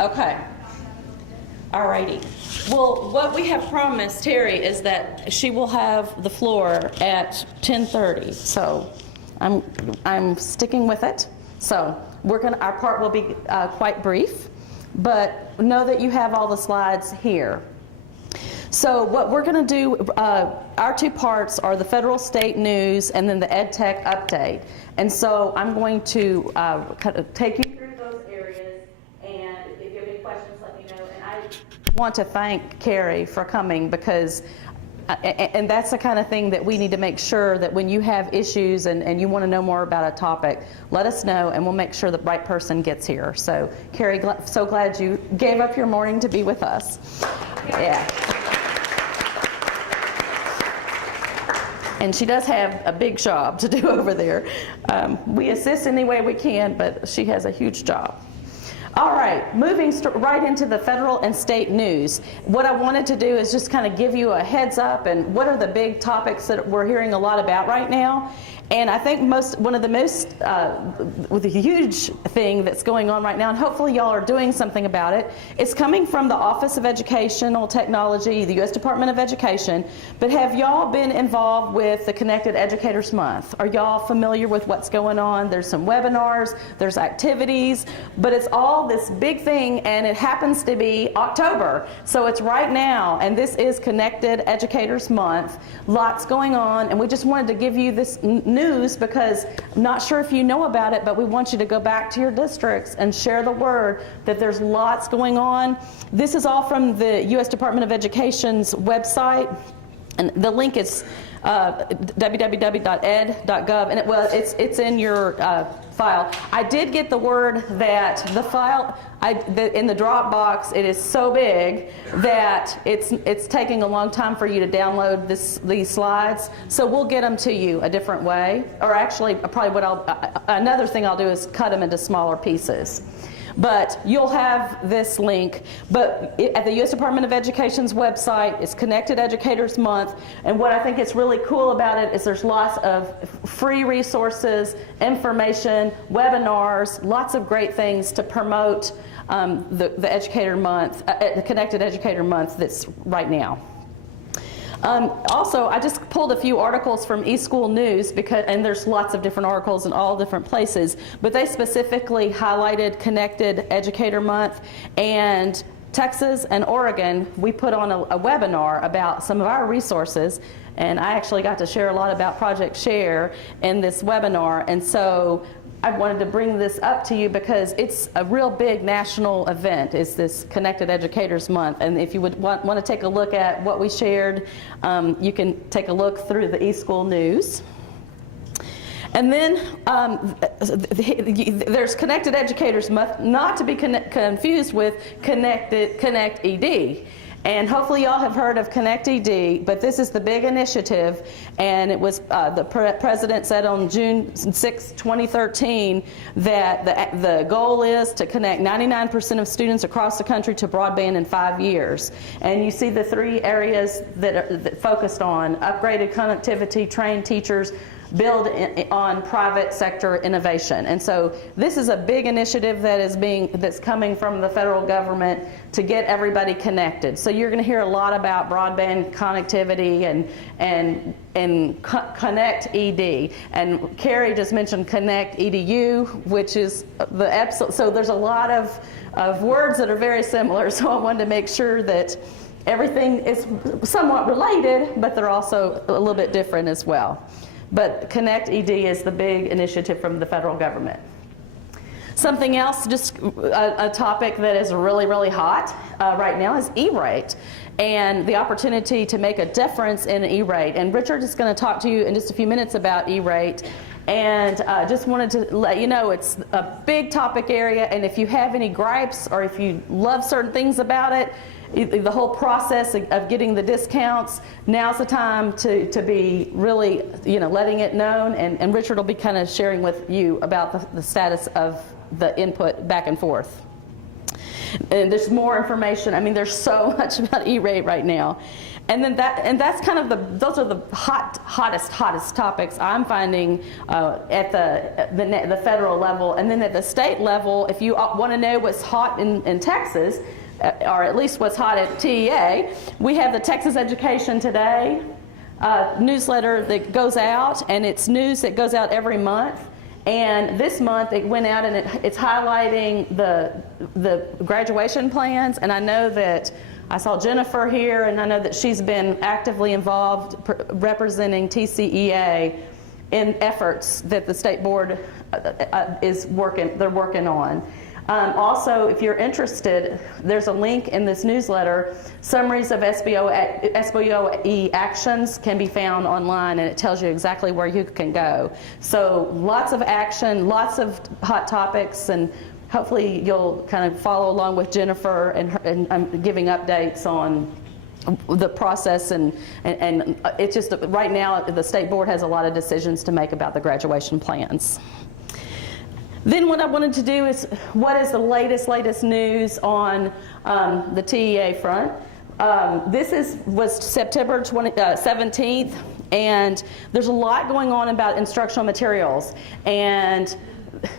Okay. All righty. Well, what we have promised Terry is that she will have the floor at 10:30. So I'm sticking with it. So our part will be quite brief, but know that you have all the slides here. So what we're going to do, our two parts are the federal state news and then the ed tech update. And so I'm going to kind of take you through those areas, and if you have any questions, let me know. And I want to thank Carrie for coming, because and that's the kind of thing that we need to make sure that when you have issues and you want to know more about a topic, let us know, and we'll make sure the right person gets here. So Carrie, so glad you gave up your morning to be with us. Yeah. And she does have a big job to do over there. We assist any way we can, but she has a huge job. All right, moving right into the federal and state news. What I wanted to do is just kind of give you a heads up and what are the big topics that we're hearing a lot about right now. And I think one of the most with a huge thing that's going on right now, and hopefully y'all are doing something about it, it's coming from the Office of Educational Technology, the U.S. Department of Education. But have y'all been involved with the Connected Educators Month? Are y'all familiar with what's going on? There's some webinars, there's activities, but it's all this big thing, and it happens to be October. So it's right now, and this is Connected Educators Month. Lots going on, and we just wanted to give you this news because I'm not sure if you know about it, but we want you to go back to your districts and share the word that there's lots going on. This is all from the U.S. Department of Education's website, and the link is www.ed.gov, and it's in your file. I did get the word that the file in the Dropbox, it is so big that it's taking a long time for you to download these slides. So we'll get them to you a different way, or actually probably another thing I'll do is cut them into smaller pieces. But you'll have this link. But at the U.S. Department of Education's website, it's Connected Educators Month. And what I think is really cool about it is there's lots of free resources, information, webinars, lots of great things to promote the Educator Month, the Connected Educator Month that's right now. Also, I just pulled a few articles from eSchool News, and there's lots of different articles in all different places, but they specifically highlighted Connected Educator Month. And Texas and Oregon, we put on a webinar about some of our resources, and I actually got to share a lot about Project Share in this webinar. And so I wanted to bring this up to you because it's a real big national event. It's this Connected Educators Month. And if you would want to take a look at what we shared, you can take a look through the eSchool News. And then there's Connected Educators Month, not to be confused with Connect ED. And hopefully y'all have heard of Connect ED, but this is the big initiative, and it was the president said on June 6, 2013 that the goal is to connect 99% of students across the country to broadband in 5 years. And you see the three areas that focused on upgraded connectivity, trained teachers, build on private sector innovation. And so this is a big initiative that's coming from the federal government to get everybody connected. So you're going to hear a lot about broadband connectivity and Connect ED. And Carrie just mentioned Connect EDU, which is the episode. So there's a lot of words that are very similar. So I wanted to make sure that everything is somewhat related, but they're also a little bit different as well. But Connect ED is the big initiative from the federal government. Something else, just a topic that is really, really hot right now is E-rate and the opportunity to make a difference in E-rate. And Richard is going to talk to you in just a few minutes about E-rate. And just wanted to let you know it's a big topic area, and if you have any gripes or if you love certain things about it, the whole process of getting the discounts, now's the time to be really, letting it known, and Richard will be kind of sharing with you about the status of the input back and forth. And there's more information. I mean, there's so much about E-rate right now. And then that's kind of those are the hottest topics I'm finding at the federal level. And then at the state level, if you want to know what's hot in Texas, or at least what's hot at TEA, we have the Texas Education Today newsletter that goes out, and it's news that goes out every month. And this month it went out and it's highlighting the graduation plans. And I know that I saw Jennifer here, and I know that she's been actively involved representing TCEA in efforts that the state board is working on. Also, if you're interested, there's a link in this newsletter. Summaries of SBOE actions can be found online, and it tells you exactly where you can go. So lots of action, lots of hot topics, and hopefully you'll kind of follow along with Jennifer and giving updates on the process. And it's just right now the state board has a lot of decisions to make about the graduation plans. Then what I wanted to do is, what is the latest news on the TEA front? This was September 17th, and there's a lot going on about instructional materials. And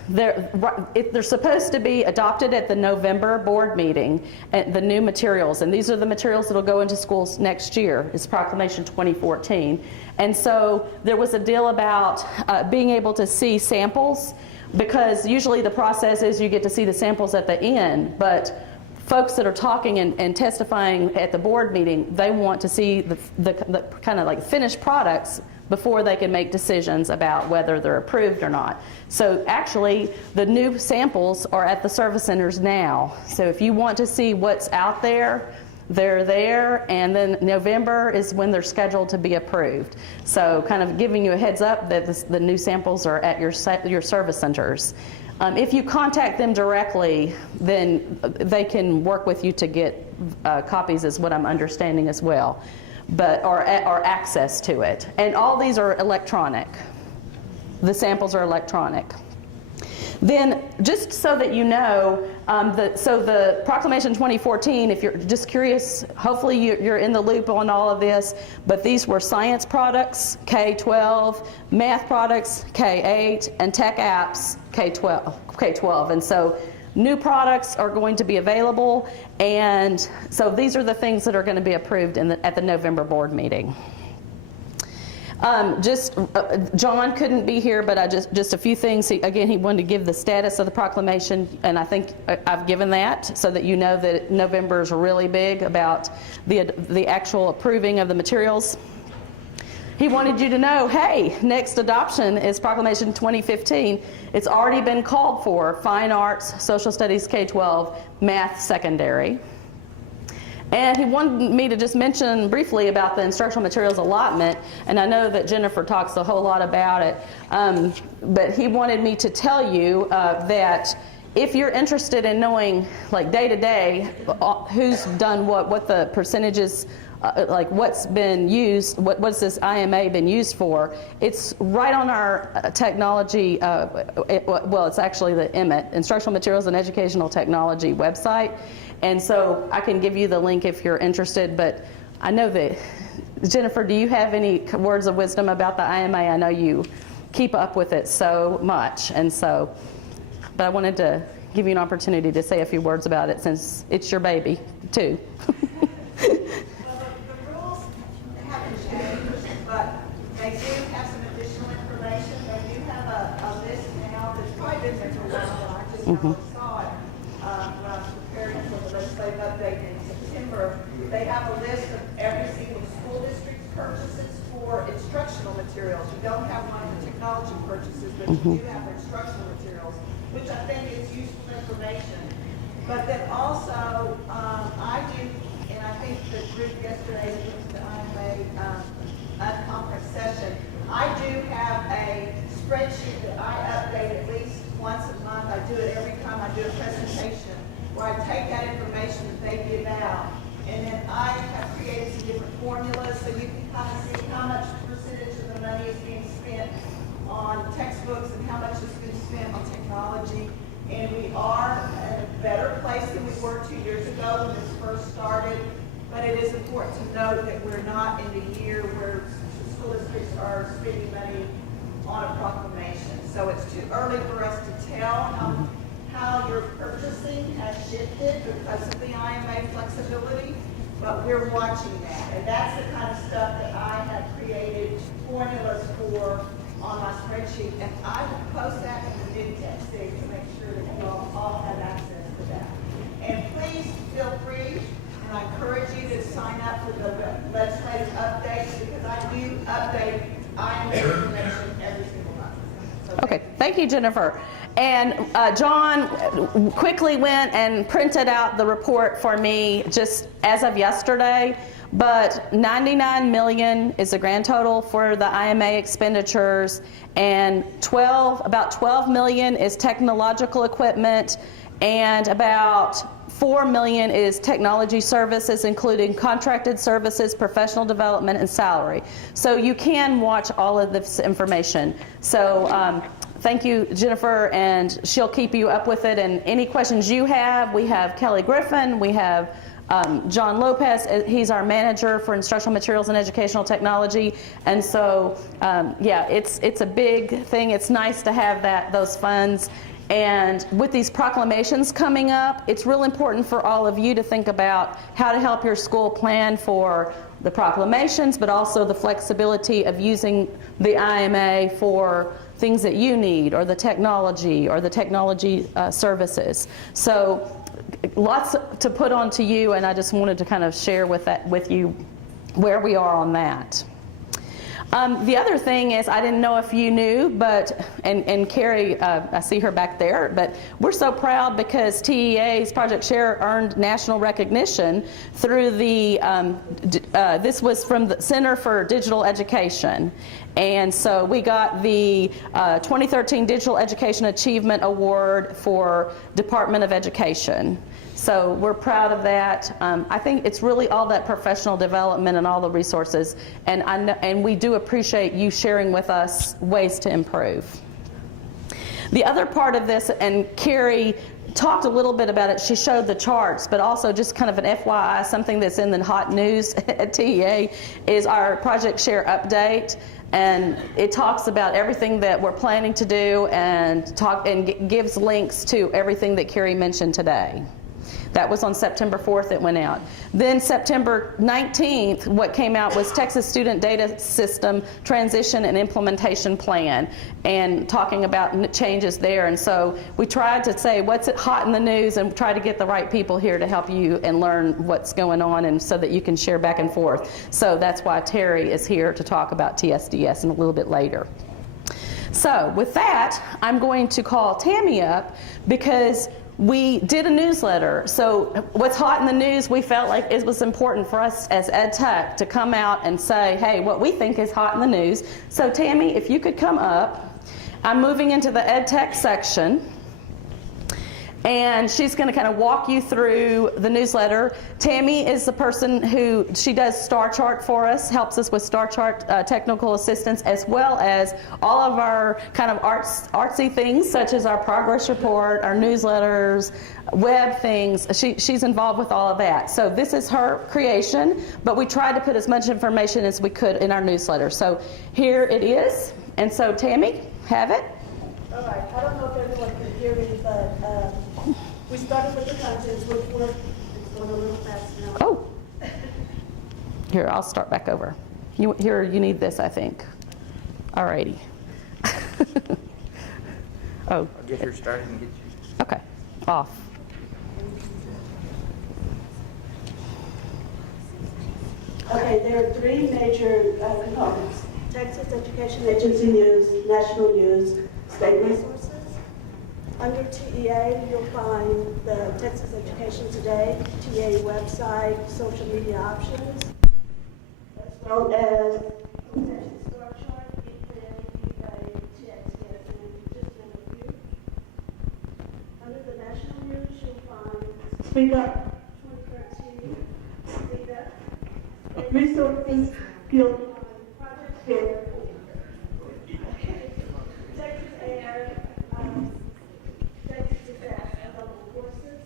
they're supposed to be adopted at the November board meeting, the new materials. And these are the materials that will go into schools next year. It's Proclamation 2014. And so there was a deal about being able to see samples, because usually the process is you get to see the samples at the end, but folks that are talking and testifying at the board meeting, they want to see the kind of like finished products before they can make decisions about whether they're approved or not. So actually, the new samples are at the service centers now. So if you want to see what's out there, they're there, and then November is when they're scheduled to be approved. So kind of giving you a heads up that the new samples are at your service centers. If you contact them directly, then they can work with you to get copies, is what I'm understanding as well, or access to it. And all these are electronic. The samples are electronic. Then, just so that you know, so the Proclamation 2014, if you're just curious, hopefully you're in the loop on all of this, but these were science products, K-12, math products, K-8, and tech apps, K-12. And so new products are going to be available, and so these are the things that are going to be approved at the November board meeting. John couldn't be here, but just a few things. Again, he wanted to give the status of the proclamation, and I think I've given that so that you know that November is really big about the actual approving of the materials. He wanted you to know, hey, next adoption is Proclamation 2015. It's already been called for: fine arts, social studies, K-12, math, secondary. And he wanted me to just mention briefly about the instructional materials allotment, and I know that Jennifer talks a whole lot about it, but he wanted me to tell you that if you're interested in knowing, like day to day, who's done what the percentages, like what's been used, what's this IMA been used for, it's right on our technology, well, it's actually the IMET, Instructional Materials and Educational Technology website. And so I can give you the link if you're interested, but I know that, Jennifer, do you have any words of wisdom about the IMA? I know you keep up with it so much, and so, but I wanted to give you an opportunity to say a few words about it since it's your baby, too. Well, the rules haven't changed, but they do have some additional information. They do have a list now that's probably been there for a while. I just saw it when I was preparing for the legislative update in September. They have a list of every single school district's purchases for instructional materials. You don't have one for technology purchases, but you do have instructional materials, which I think is useful information. But then also, I do, and I think the group yesterday went to the IMA conference session, I do have a spreadsheet that I update at least once a month. I do it every time I do a presentation, where I take that information that they give out, and then I have created some different formulas so you can kind of see how much percentage of the money is being spent on textbooks and how much is being spent on technology. And we are at a better better place than we were 2 years ago when this first started, but it is important to note that we're not in the year where school districts are spending money on a proclamation. So it's too early for us to tell how your purchasing has shifted because of the IMA flexibility, but we're watching that. And that's the kind of stuff that I have created formulas for on my spreadsheet, and I will post that in the new TECSIG to make sure that you all have access to that. And please feel free, and I encourage you to sign up for the legislative updates because I do update IMA information every single month. So Okay, thank you, Jennifer. And John quickly went and printed out the report for me just as of yesterday, but 99 million is the grand total for the IMA expenditures, and about 12 million is technological equipment, and about 4 million is technology services, including contracted services, professional development, and salary. So you can watch all of this information. So thank you, Jennifer, and she'll keep you up with it. And any questions you have, we have Kelly Griffin, we have John Lopez. He's our manager for instructional materials and educational technology. And so, yeah, it's a big thing. It's nice to have those funds. And with these proclamations coming up, it's real important for all of you to think about how to help your school plan for the proclamations, but also the flexibility of using the IMA for things that you need, or the technology services. So lots to put onto you, and I just wanted to kind of share with you where we are on that. The other thing is, I didn't know if you knew, but, and Carrie, I see her back there, but we're so proud because TEA's Project Share earned national recognition through this was from the Center for Digital Education. And so we got the 2013 Digital Education Achievement Award for Department of Education. So we're proud of that. I think it's really all that professional development and all the resources, and we do appreciate you sharing with us ways to improve. The other part of this, and Carrie talked a little bit about it, she showed the charts, but also just kind of an FYI, something that's in the hot news at TEA is our Project Share update. And it talks about everything that we're planning to do and gives links to everything that Carrie mentioned today. That was on September 4th it went out. Then September 19th, what came out was Texas Student Data System Transition and Implementation Plan, and talking about changes there. And so we tried to say what's hot in the news and try to get the right people here to help you and learn what's going on, and so that you can share back and forth. So that's why Terry is here to talk about TSDS and a little bit later. So with that, I'm going to call Tammy up because we did a newsletter. So what's hot in the news, we felt like it was important for us as Ed Tech to come out and say, hey, what we think is hot in the news. So Tammy, if you could come up. I'm moving into the Ed Tech section. And she's going to kind of walk you through the newsletter. Tammy is the person who, she does Star Chart for us, helps us with Star Chart technical assistance, as well as all of our kind of artsy things, such as our progress report, our newsletters, web things. She's involved with all of that. So this is her creation, but we tried to put as much information as we could in our newsletter. So here it is. And so Tammy, have it. All right, I don't know if everyone can hear me, but we started with the contents report. It's going a little fast now. Oh, here, I'll start back over. You need this, I think. All righty. Oh. I'll get her started and get you. Okay, off. Okay, there are three major components: Texas Education Agency News, National News, State Resources. Under TEA, you'll find the Texas Education Today, TEA website, social media options, as well as Texas Star Chart, ePlan, eBay, TXS, and just name a few. Under the National News, you'll find Speak Up 2013, Speak Up, Resources, Guild, Project Share, Texas Air, Texas Success, and local courses.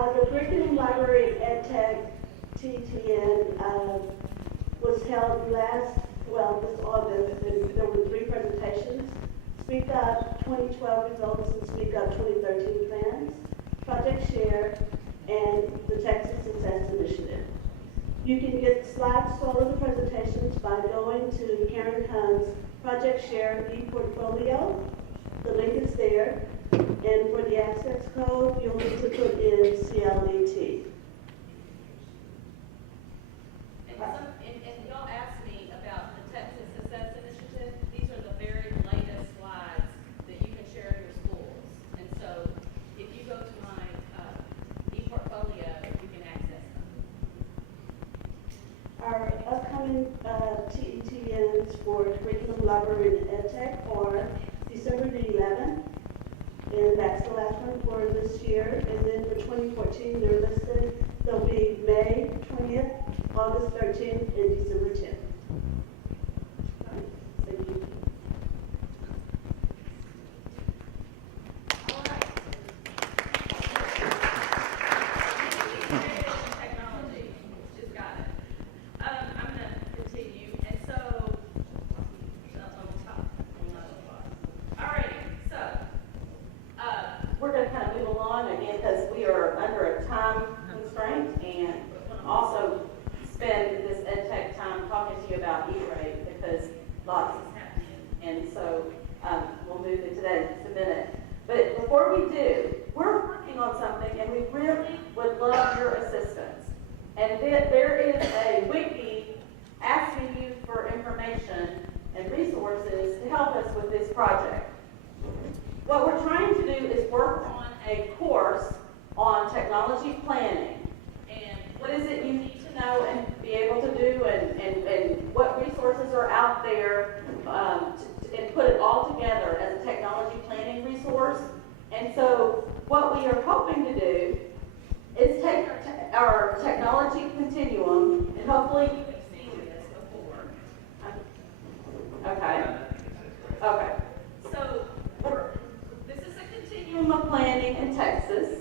The Curriculum Library Ed Tech TTN was held this August, and there were 3 presentations. Speak Up 2012 results and Speak Up 2013 plans, Project Share, and the Texas Success Initiative. You can get slides to all of the presentations by going to Karen Hunn's Project Share e-portfolio. The link is there. And for the access code, you'll need to put in CLET. And y'all asked me about the Texas Success Initiative. These are the very latest slides that you can share in your schools. And so if you go to my e-portfolio, you can access them. Our upcoming TETNs for Curriculum Library and EdTech are December the 11th, and that's the last one for this year. And then for 2014, they're listed. They'll be May 20th, August 13th, and December 10th. All right, thank you. All right. Technology, just got it. I'm going to continue. And so, on top. All right, so. We're going to kind of move along again because we are under a time constraint and also spend this ed tech time talking to you about E-rate because lots is happening. And so we'll move into that in just a minute. But before we do, we're working on something and we really would love your assistance. And there is a wiki asking you for information and resources to help us with this project. What we're trying to do is work on a course on technology planning. And what is it you need to know and be able to do and what resources are out there and put it all together as a technology planning resource. And so what we are hoping to do is take our technology continuum and hopefully you have seen this before. Okay. Okay. So this is a continuum of planning in Texas.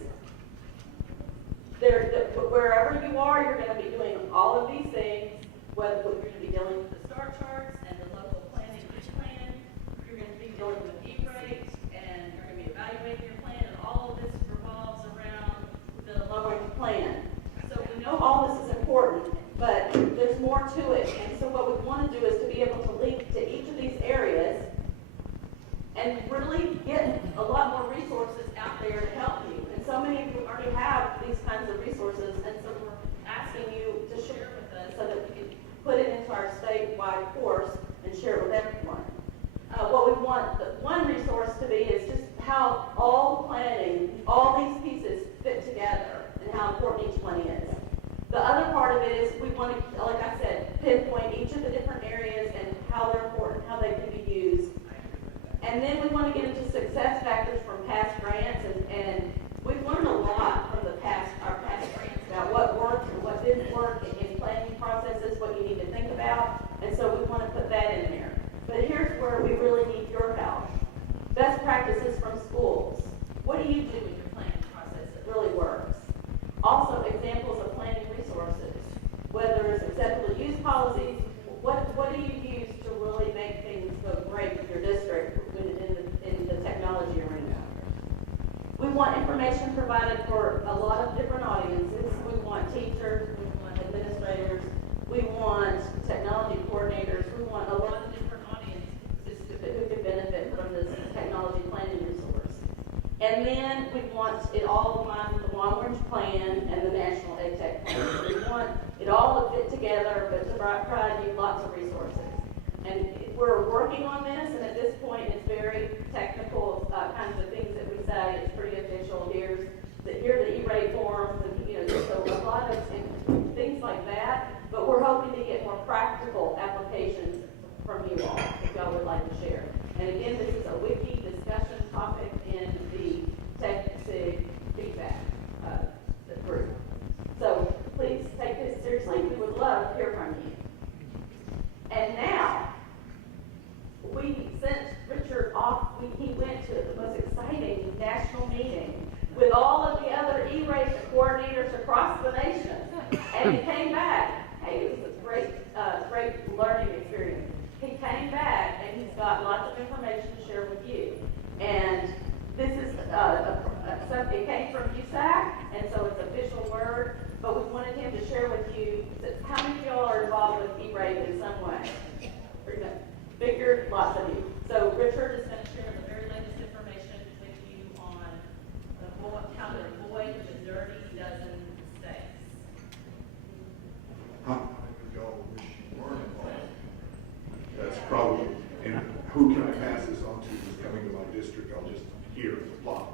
Wherever you are, you're going to be doing all of these things. Whether you're going to be dealing with the star charts and the local planning plan, you're going to be dealing with E-rate, and you're going to be evaluating your plan, and all of this revolves around the long-range plan. So we know all this is important, but there's more to it. And so what we want to do is to be able to link to each of these areas and really get a lot more resources out there to help you. And so many of you already have these kinds of resources, and so we're asking you to share with us so that we can put it into our statewide course and share it with everyone. What we want the one resource to be is just how all planning, all these pieces fit together and how important each one is. The other part of it is we want to, like I said, pinpoint each of the different areas and how they're important, how they can be used. And then we want to get into success factors from past grants, and we've learned a lot from our past grants about what worked and what didn't work in planning processes, what you need to think about, and so we want to put that in there. But here's where we really need your help. Best practices from schools. What do you do in your planning process that really works? Also, examples of planning resources, whether it's acceptable use policies, what do you use to really make things go great in your district in the technology arena? We want information provided for a lot of different audiences. We want teachers, we want administrators, we want technology coordinators, we want a lot of different audiences who could benefit from this technology planning resource. And then we want it all aligned with the long-range plan and the National EdTech Plan. We want it all to fit together, but to provide you lots of resources. And we're working on this, and at this point, it's very technical kinds of things that we say. It's pretty official. Here are the E-rate forms, and bigger, lots of you. So Richard is Just going to share the very latest information with you on how to avoid the dirty dozen mistakes. How many of y'all wish you weren't involved? That's probably, and who can I pass this on to who's coming to my district? I'll just hear the plot.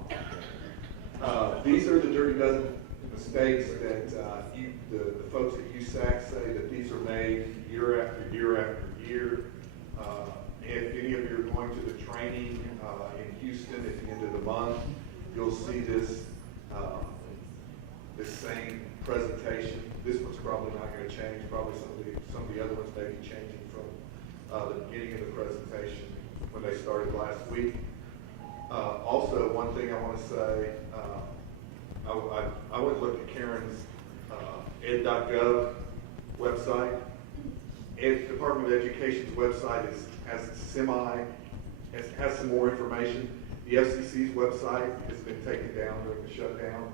These are the dirty dozen mistakes that the folks at USAC say that these are made year after year after year. If any of you are going to the training in Houston at the end of the month, you'll see this this same presentation. This one's probably not going to change. Probably some of the other ones may be changing from the beginning of the presentation when they started last week. Also, one thing I want to say, I went and looked at Karen's ed.gov website. Department of Education's website has some more information. The FCC's website has been taken down during the shutdown.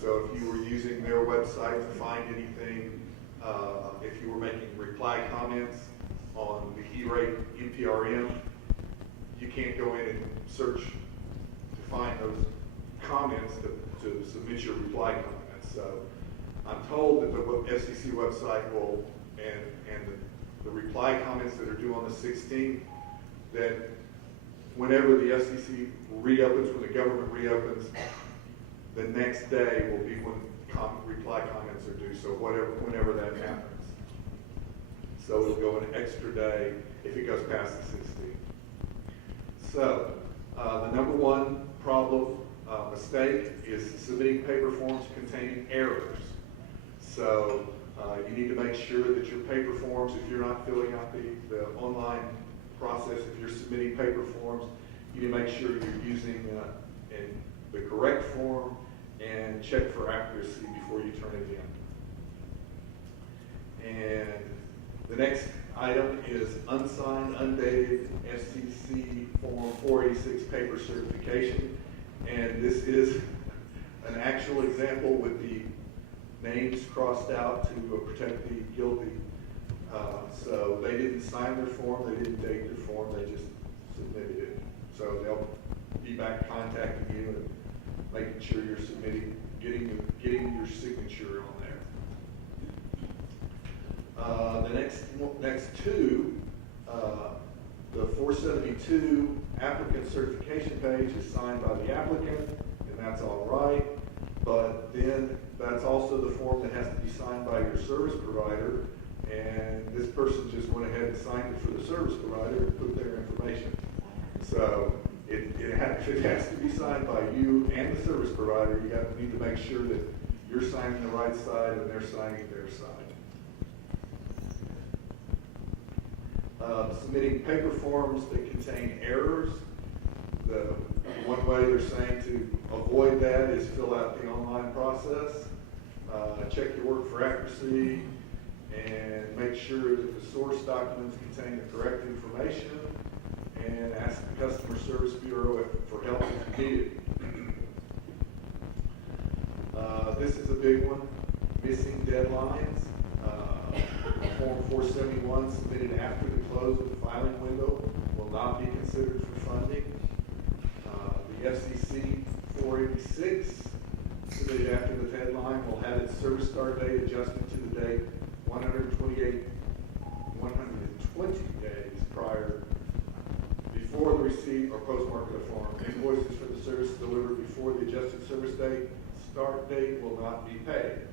So if you were using their website to find anything, if you were making reply comments on the E-rate UPRM, you can't go in and search to find those comments to submit your reply comments. So I'm told that the FCC website will, and the reply comments that are due on the 16th, that whenever the FCC reopens, when the government reopens, the next day will be when reply comments are due, so whenever that happens. So it'll go an extra day if it goes past the 16th. So the number one problem, mistake, is submitting paper forms containing errors. So you need to make sure that your paper forms, if you're not filling out the online process, if you're submitting paper forms, you need to make sure you're using the correct form and check for accuracy before you turn it in. And the next item is unsigned, undated FCC Form 486 paper certification. And this is an actual example with the names crossed out to protect the guilty. So they didn't sign their form, they didn't date their form, they just submitted it. So they'll be back contacting you and making sure you're submitting, getting your signature on there. The next two, the 472 applicant certification page is signed by the applicant, and that's all right. But then that's also the form that has to be signed by your service provider, and this person just went ahead and signed it for the service provider and put their information. So if it has to be signed by you and the service provider, you need to make sure that you're signing the right side and they're signing their side. Submitting paper forms that contain errors. The one way they're saying to avoid that is fill out the online process, check your work for accuracy, and make sure that the source documents contain the correct information, and ask the Customer Service Bureau for help if you need it. This is a big one, missing deadlines. Form 471 submitted after the close of the filing window will not be considered for funding. The FCC 486 submitted after the deadline will have its service start date adjusted to the date 120 days prior, before the receipt or postmark of the form. Invoices for the service delivered before the adjusted service date start date will not be paid.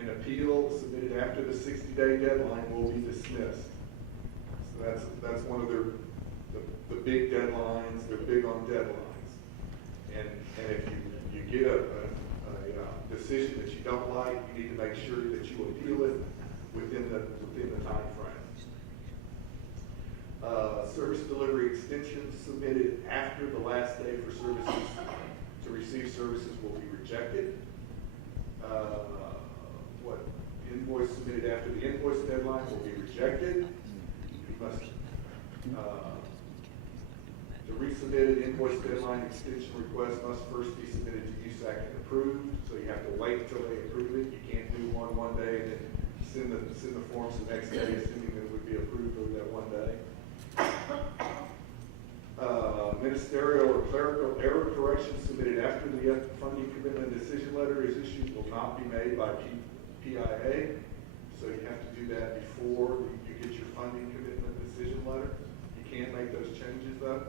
An appeal submitted after the 60-day deadline will be dismissed. So that's one of the big deadlines. They're big on deadlines. And if you get a decision that you don't like, you need to make sure that you appeal it within the time frame. Service delivery extensions submitted after the last day for services to receive services will be rejected. Invoice submitted after the invoice deadline will be rejected. You must the resubmitted invoice deadline extension request must first be submitted to USAC and approved. So you have to wait until they approve it. You can't do one day and then send the forms the next day, assuming that it would would be approved over that one day. Ministerial or clerical error corrections submitted after the funding commitment decision letter is issued will not be made by PIA. So you have to do that before you get your funding commitment decision letter. You can't make those changes though.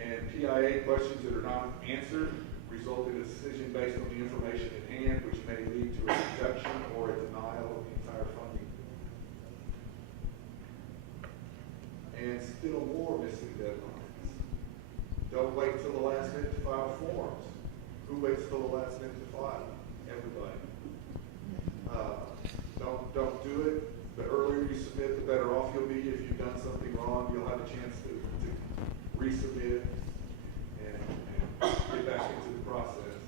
And PIA questions that are not answered result in a decision based on the information at hand, which may lead to a rejection or a denial of the entire funding. And still more missing deadlines. Don't wait till the last minute to file forms. Who waits till the last minute to file? Everybody. Don't do it. The earlier you submit, the better off you'll be. If you've done something wrong, you'll have a chance to resubmit and get back into the process.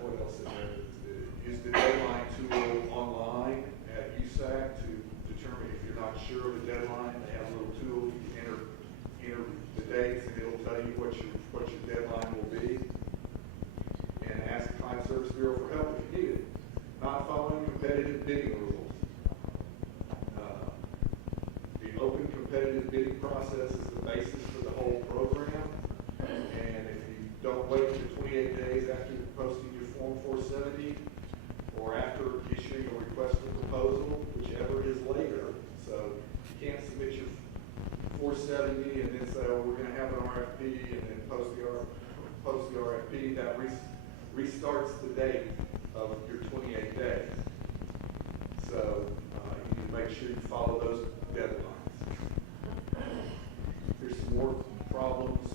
What else in there? Use the deadline tool online at USAC to determine if you're not sure of the deadline. They have a little tool. You can enter the dates, and it'll tell you what your deadline will be. And ask the Client Service Bureau for help if you need it. Not following competitive bidding rules. The open competitive bidding process is the basis for the whole program. And if you don't wait for 28 days after posting your Form 470 or after issuing a request for proposal, whichever is later, so you can't submit your 470 and then say, oh, we're going to have an RFP and then post the RFP. That restarts the date of your 28 days. So you need to make sure you follow those deadlines. Here's some more problems.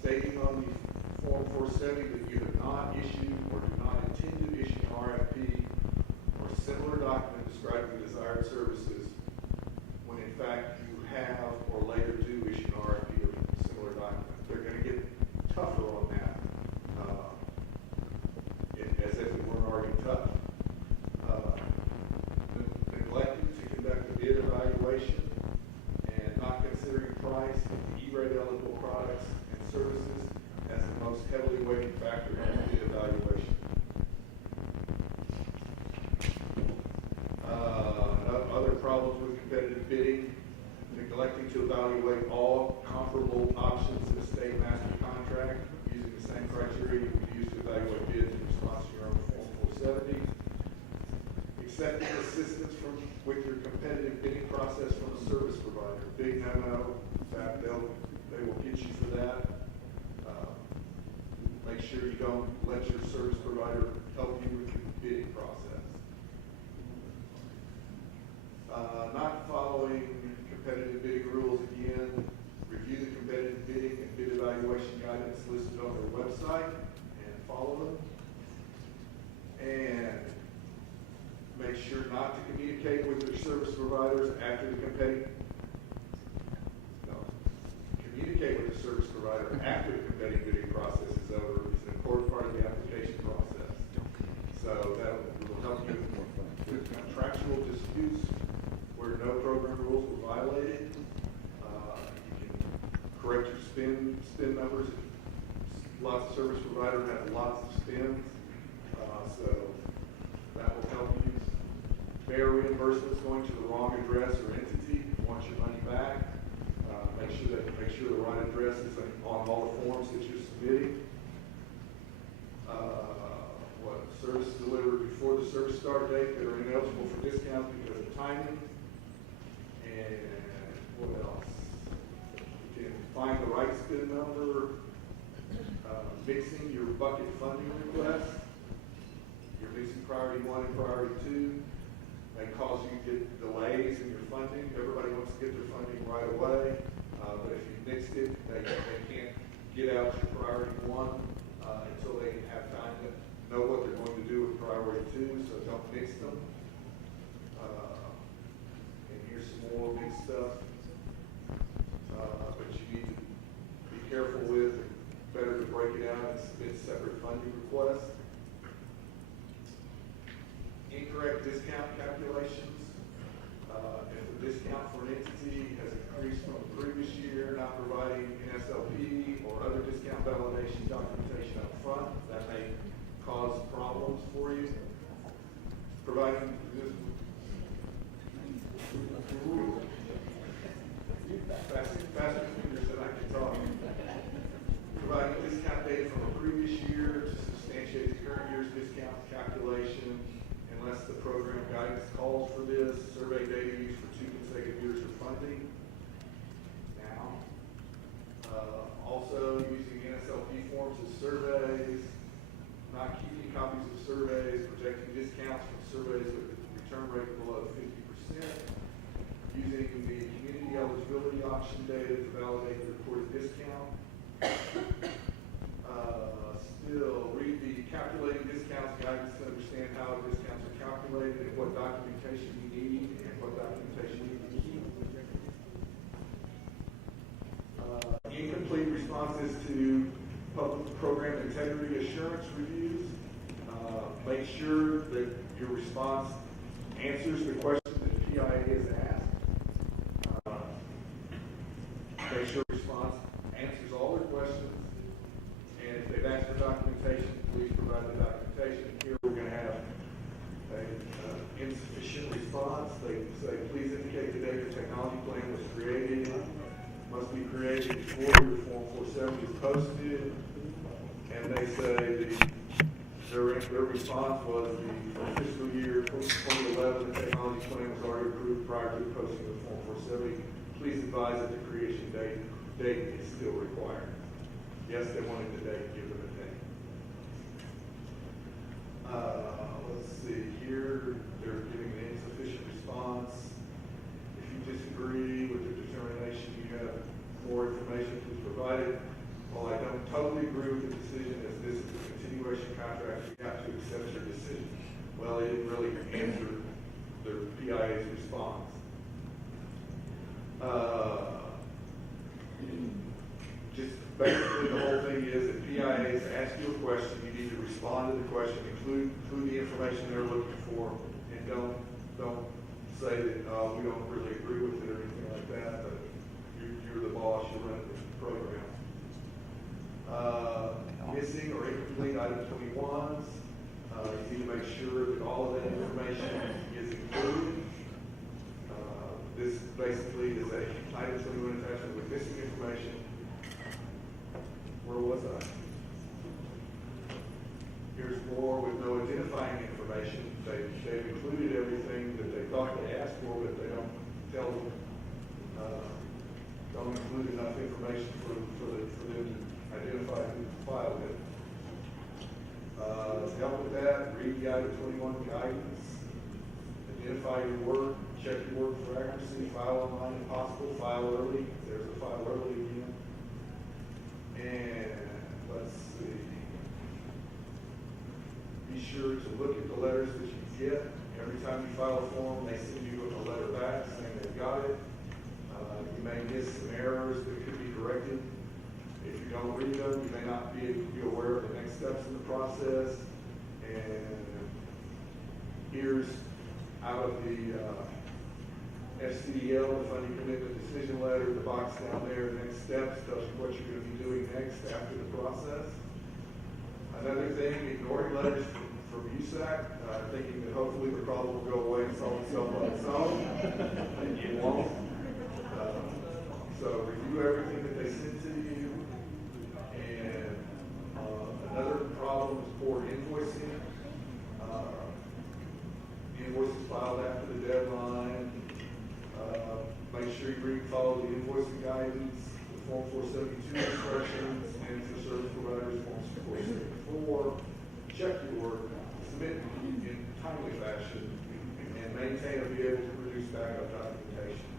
Stating on the Form 470 that you have not issued or do not intend to issue an RFP or similar document describing the desired services when in fact you have or later do issue an RFP or similar document. They're going to get tougher on that, as if it weren't already tough. Neglecting to conduct a bid evaluation and not considering price of E-rate eligible products and services as the most heavily weighted factor in the bid evaluation. Other problems with competitive bidding, neglecting to evaluate all comparable options in a state master contract using the same criteria you would use to evaluate bids in response to your own Form 470. Accepting assistance with your competitive bidding process from a service provider. Big no-no. In fact, they will get you for that. Make sure you don't let your service provider help you with the bidding process. Not following competitive bidding rules again. Review the competitive bidding and bid evaluation guidance listed on their website and follow them. And make sure not to communicate with your service providers after the communicate with the service provider after the competitive bidding process is over is an important part of the application process. So that will help you with contractual disputes where no program rules were violated. You can correct your spin numbers. Lots of service providers have lots of spins, so that will help you. Fair reimbursements going to the wrong address or entity. Want your money back. Make sure the right address is on all the forms that you're submitting. Service delivered before the service start date that are ineligible for discount because of timing. And what else? You can find the right spin number. Mixing your bucket funding request. You're mixing priority 1 and priority 2. They cause you to get delays in your funding. Everybody wants to get their funding right away. But if you mixed it, they can't get out your priority 1 until they have time to know what they're going to do with priority 2, so don't mix them. And here's some more mixed stuff. But you need to be careful with, and better to break it out and submit separate funding requests. Incorrect discount calculations. If the discount for an entity has increased from the previous year, not providing NSLP or other discount validation documentation up front, that may cause problems for you. Providing this. Faster fingers than I can talk. Providing discount data from a previous year to substantiate the current year's discount calculation unless the program guidance calls for this. Survey data used for 2 consecutive years of funding. Now, also using NSLP forms as surveys, not keeping copies of surveys, projecting discounts from surveys with a return rate below 50%, using the community eligibility auction data to validate the reported discount. Still, read the calculating discounts guidance to understand how discounts are calculated and what documentation you need and what documentation you need to keep. Incomplete responses to public program integrity assurance reviews. Make sure that your response answers the question that PIA is asked. Make sure response answers all their questions. And if they've asked for documentation, please provide the documentation. Here we're going to have an insufficient response. They say, please indicate the date the technology plan was created. Must be created before your Form 470 is posted. And they say their response was the fiscal year 2011, the technology plan was already approved prior to the posting of the Form 470. Please advise that the creation date is still required. Yes, they wanted the date, give them a date. Let's see, here they're giving an insufficient response. If you disagree with the determination, you have more information, please provide it. While I don't totally agree with the decision, as this is a continuation contract, we have to accept your decision. Well, they didn't really answer the PIA's response. Just basically the whole thing is that PIAs ask you a question, you need to respond to the question, include the information they're looking for, and don't say that we don't really agree with it or anything like that, but you're the boss, you're running the program. Missing or incomplete item 21s, you need to make sure that all of that information is included. This basically is a item 21 attachment with missing information. Where was I? Here's more with no identifying information. They've included everything that they thought they asked for, but they don't tell them, don't include enough information for them to identify who to file with. To help with that, read the item 21 guidance, identify your work, check your work for accuracy, file online if possible, file early. There's a file early again. And let's see. Be sure to look at the letters that you get. Every time you file a form, they send you a letter back saying they've got it. You may miss some errors that could be corrected. If you don't read them, you may not be aware of the next steps in the process. And here's out of the FCDL, the funding commitment decision letter, the box down there, the next steps tells you what you're going to be doing next after the process. Another thing, ignoring letters from USAC, thinking that hopefully the problem will go away and solve itself on its own. It won't. So review everything that they send to you. And another problem is poor invoicing. Invoices filed after the deadline. Make sure you follow the invoicing guidance, the Form 472 instructions, and for service providers, Forms 474. Check your work, submit in timely fashion, and maintain or be able to produce backup documentation.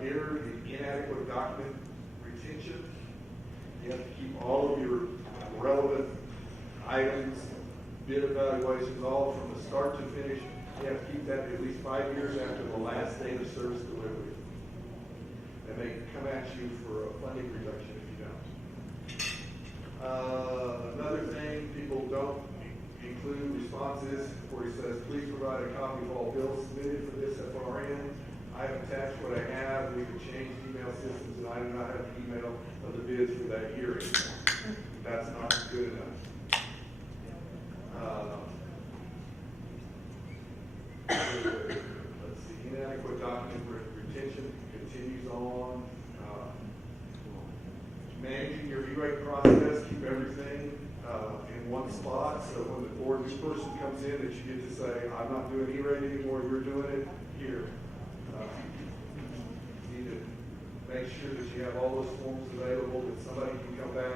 Here, the inadequate document retention. You have to keep all of your relevant items, bid evaluations, all from the start to finish. You have to keep that at least 5 years after the last date of service delivery. And they come at you for a funding reduction if you don't. Another thing people don't include responses where he says, please provide a copy of all bills submitted for this FRN. I have attached what I have. We can change email systems, and I do not have the email of the bids for that hearing. That's not good enough. Let's see, inadequate document retention continues on. Managing your E-rate process, keep everything in one spot, so when the board, this person comes in, that you get to say, I'm not doing E-rate anymore, you're doing it here. You need to make sure that you have all those forms available, that somebody can come back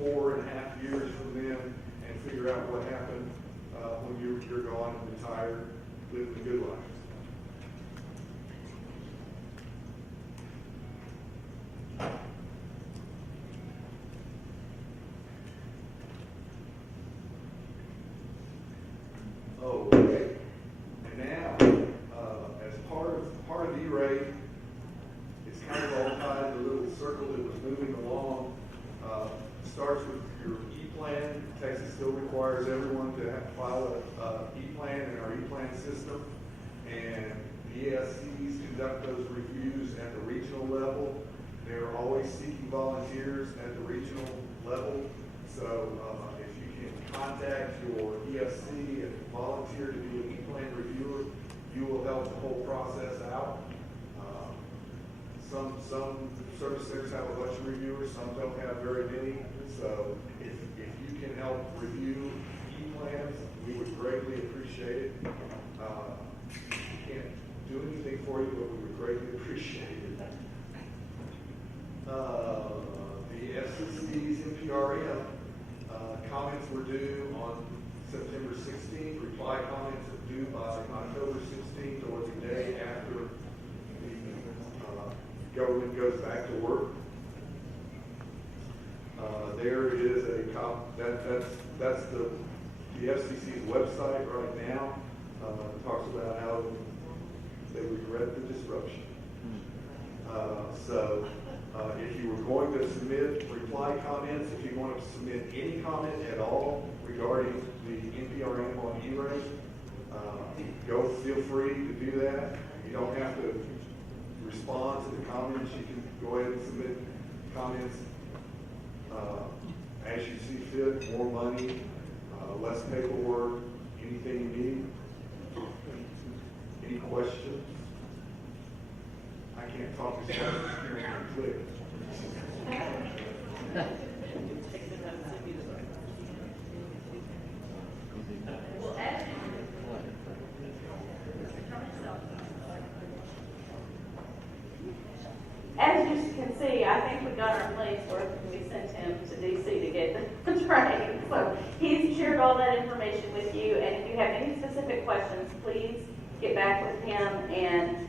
4.5 years from then and figure out what happened when you're gone and retired, living a good life. Okay, and now, as part of E-rate, it's kind of all tied, the little circle that was moving along, starts with your E-plan. Texas still requires everyone to have to file a E-plan in our E-plan system, and the ESCs conduct those reviews at the regional level. They're always seeking volunteers at the regional level, so if you can contact your ESC and volunteer to be an E-plan reviewer, you will help the whole process out. Some service centers have a bunch of reviewers, some don't have very many. So if you can help review E-plans, we would greatly appreciate it. We can't do anything for you, but we would greatly appreciate it. The FCC's NPRM comments were due on September 16th. Reply comments are due by October 16th, or the day after the government goes back to work. There is a that's the FCC's website right now. It talks about how they regret the disruption. So if you were going to submit reply comments, if you want to submit any comment at all regarding the NPRM on E-rate, feel free to do that. You don't have to respond to the comments. You can go ahead and submit comments as you see fit. More money, less paperwork, anything you need. Any questions? I can't talk as fast as hearing and click. As you can see, I think we got our place where we sent him to DC to get the training. So he's shared all that information with you, and if you have any specific questions, please get back with him. And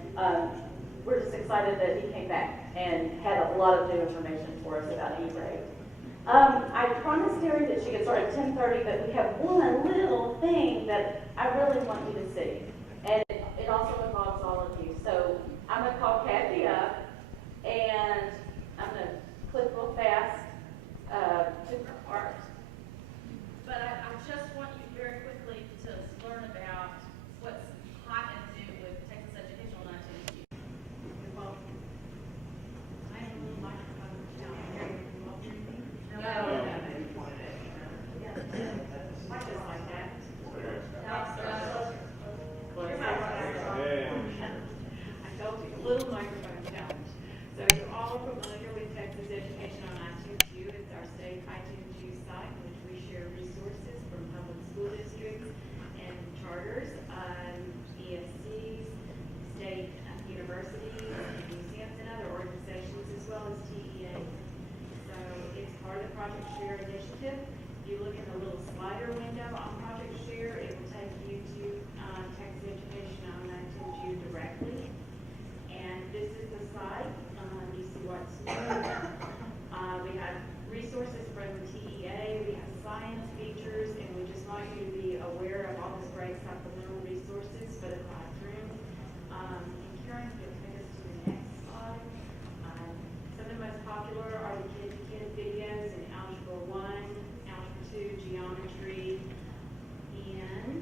we're just excited that he came back and had a lot of new information for us about E-rate. I promised Terry that she could start at 10:30, but we have one little thing that I really want you to see, and it also involves all of you. So I'm going to call Kathy up. And I'm going to click real fast to her part. But I just want you very quickly to learn about what's hot and new with Texas Educational 19. Well, I have a little microphone down here. No. Like this, like that. I told you, a little microphone challenge. So you're all familiar with Texas Education on iTunes. It's our state iTunes site, which we share resources from public school districts and charters, ESCs, state universities, museums, and other organizations, as well as TEA. So it's part of the Project Share initiative. If you look in the little slider window on Project Share, it will take you to Texas Education on iTunes directly. And this is the site. You see what's new. We have resources from the TEA, we have science features, and we just want you to be aware of all this great supplemental resources for the classroom. And Karen, you'll take us to the next slide. Some of the most popular are the kid videos in Algebra 1, Algebra 2, Geometry, and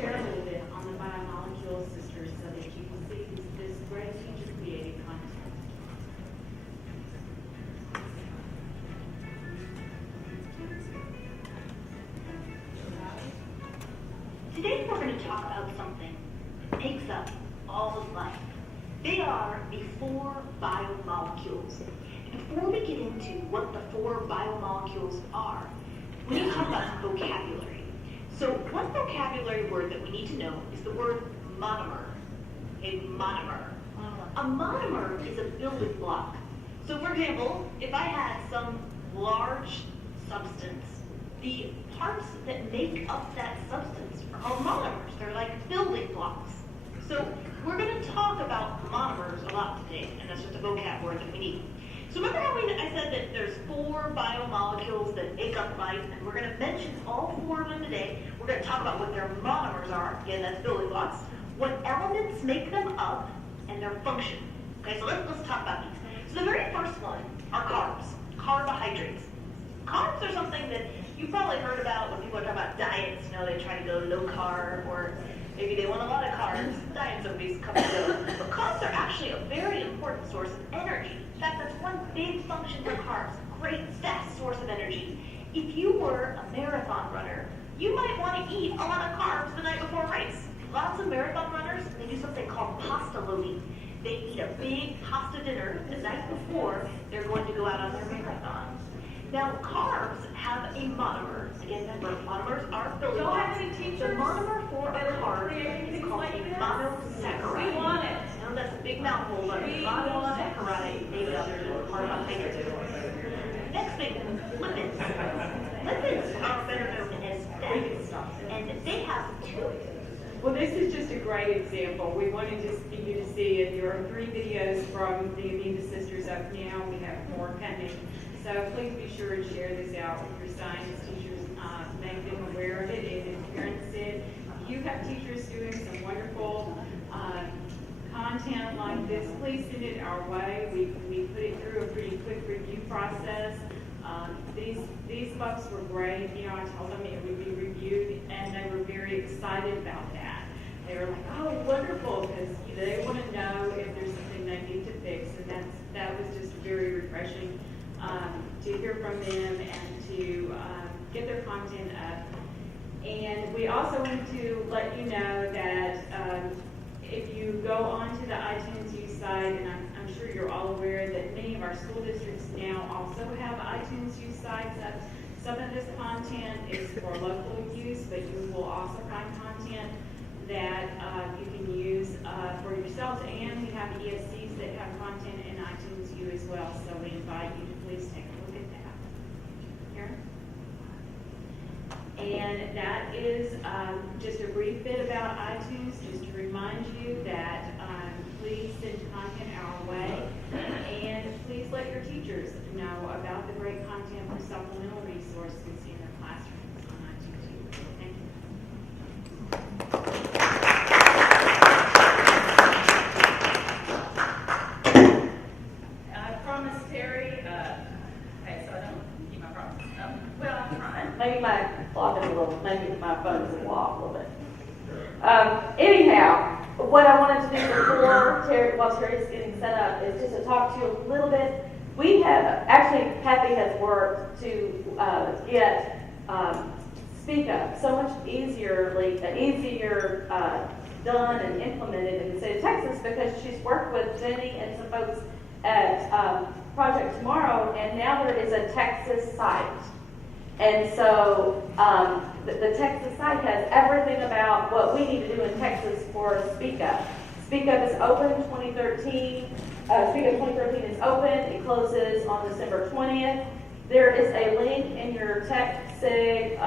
share a little bit on the biomolecule sisters so that you can see this great teacher-created content. Today we're going to talk about something that makes up all of life. They are the 4 biomolecules. And before we get into what the 4 biomolecules are, we need to talk about some vocabulary. So one vocabulary word that we need to know is the word monomer. A monomer. A monomer is a building block. So for example, if I had some large substance, the parts that make up that substance are called monomers. They're like building blocks. So we're going to talk about monomers a lot today, and that's just a vocab word that we need. So remember how I said that there's 4 biomolecules that make up life, and we're going to mention all 4 of them today. We're going to talk about what their monomers are. Again, that's building blocks. What elements make them up, and their function. Okay, so let's talk about these. So the very first one are carbs, carbohydrates. Carbs are something that you probably heard about when people are talking about diets. You know, they try to go low carb, or maybe they want a lot of carbs. Diets obese come and go. But carbs are actually a very important source of energy. In fact, that's one big function for carbs. Great, fast source of energy. If you were a marathon runner, you might want to eat a lot of carbs the night before a race. Lots of marathon runners, they do something called pasta loading. They eat a big pasta dinner the night before they're going to go out on their marathon. Now, carbs have a monomer. Again, remember, monomers are building blocks. The monomer for a carb is called a monosaccharide. We want it. Now, that's a big mouthful, but monosaccharide made up of carbohydrates. Next thing, lipids. Lipids are better known as fats, and they have 2. Well, this is just a great example. We wanted you to see it. There are 3 videos from the Amoeba Sisters up now. We have more coming. So please be sure to share this out with your science teachers, make them aware of it, and if parents did. You have teachers doing some wonderful content like this, please send it our way. We put it through a pretty quick review process. These folks were great. You know, I told them it would be reviewed, and they were very excited about that. They were like, oh, wonderful, because they want to know if there's something they need to fix, and that was just very refreshing to hear from them and to get their content up. And we also wanted to let you know that if you go onto the iTunes U site, and I'm sure you're all aware that many of our school districts now also have iTunes U sites. Some of this content is for local use, but you will also find content that you can use for yourselves, and we have ESCs that have content in iTunes U as well, so we invite you to please take a look at that. Karen? And that is just a brief bit about iTunes, just to remind you that please send content our way, and please let your teachers know about the great content for supplemental resources in their classrooms on iTunes. Thank you. I promised Terry, okay, so I don't keep my promise. Well, I'm trying. Maybe my clock is a little, maybe my phone is a little bit. Anyhow, what I wanted to do before while Terry's getting set up is just to talk to you a little bit. We have, actually, Kathy has worked to get Speak Up so much easier done and implemented in the state of Texas, because she's worked with Jenny and some folks at Project Tomorrow, and now there is a Texas site. And so the Texas site has everything about what we need to do in Texas for Speak Up. Speak Up is open 2013. Speak Up 2013 is open. It closes on December 20th. There is a link in your TECSIG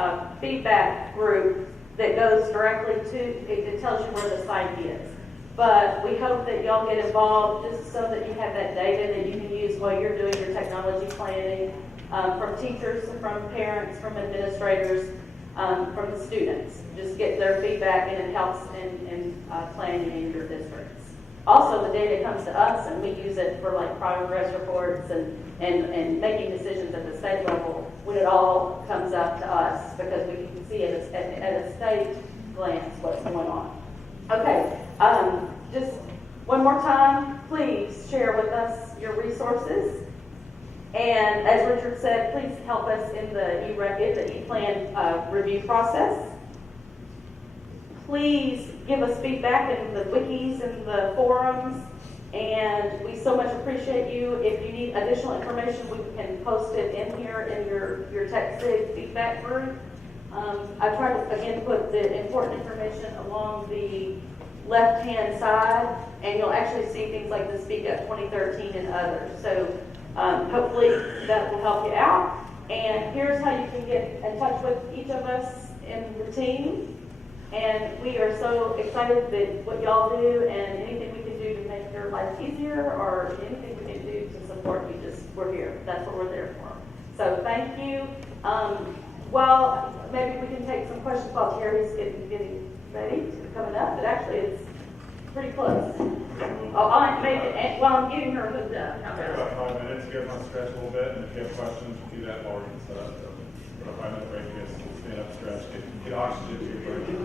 feedback group that goes directly to, it tells you where the site is. But we hope that y'all get involved just so that you have that data that you can use while you're doing your technology planning, from teachers, from parents, from administrators, from the students. Just get their feedback, and it helps in planning in your districts. Also, the data comes to us, and we use it for like progress reports and making decisions at the state level when it all comes up to us, because we can see it at a state glance what's going on. Okay, just one more time, please share with us your resources. And as Richard said, please help us in the e-plan review process. Please give us feedback in the wikis and the forums. And we so much appreciate you. If you need additional information, we can post it in here in your TECSIG feedback group. I tried to, again, put the important information along the left-hand side, and you'll actually see things like the Speak Up 2013 and others. So hopefully that will help you out. And here's how you can get in touch with each of us in the team. And we are so excited that what y'all do and anything we can do to make your life easier or anything we can do to support you, we're here. That's what we're there for. So thank you. Well, maybe we can take some questions while Terry's getting ready to coming up, but actually it's pretty close. I'll make it while I'm getting her hooked up. How Take about about 5 minutes, get on stretch a little bit, and if you have questions, do that while we're getting set up. So, 5 minute break, you guys stand up, stretch, get oxygen to your brain.